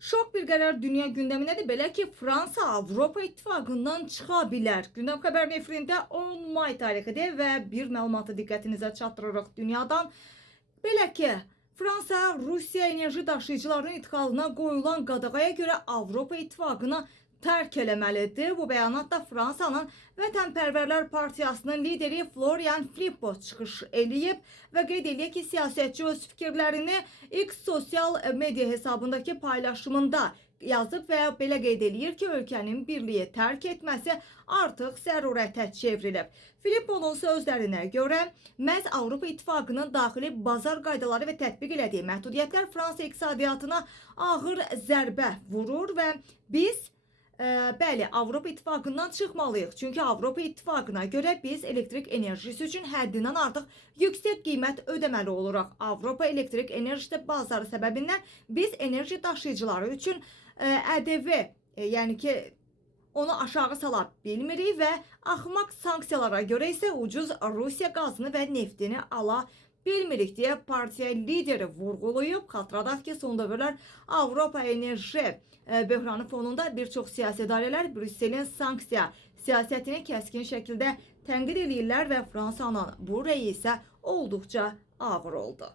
Şok bir qərar dünya gündəminədir. Belə ki, Fransa Avropa İttifaqından çıxa bilər. Gündəm xəbər efirində 10 may tarixidir və bir məlumatı diqqətinizə çatdırırıq dünyadan. Belə ki, Fransa Rusiya enerji daşıyıcılarının idxalına qoyulan qadağaya görə Avropa İttifaqını tərk eləməlidir. Bu bəyanat da Fransanın Vətənpərvərlər Partiyasının lideri Florian Philippot çıxış eləyib və qeyd eləyir ki, siyasətçi öz fikirlərini X sosial media hesabındakı paylaşımında yazıb və belə qeyd eləyir ki, ölkənin birliyi tərk etməsi artıq zərurətə çevrilib. Philipponun sözlərinə görə, məhz Avropa İttifaqının daxili bazar qaydaları və tətbiq elədiyi məhdudiyyətlər Fransa iqtisadiyyatına ağır zərbə vurur və biz bəli, Avropa İttifaqından çıxmalıyıq. Çünki Avropa İttifaqına görə biz elektrik enerjisi üçün həddindən artıq yüksək qiymət ödəməli oluruq. Avropa elektrik enerjisi bazarı səbəbindən biz enerji daşıyıcıları üçün ƏDV, yəni ki, onu aşağı sala bilmirik və axmaq sanksiyalara görə isə ucuz Rusiya qazını və neftini ala bilmirik deyə partiya lideri vurğulayıb. Xatırladaq ki, son dövrlər Avropa enerji böhranı fonunda bir çox siyasi idarələr Brüsselin sanksiya siyasətini kəskin şəkildə tənqid edirlər və Fransanın bu rəyi isə olduqca ağır oldu.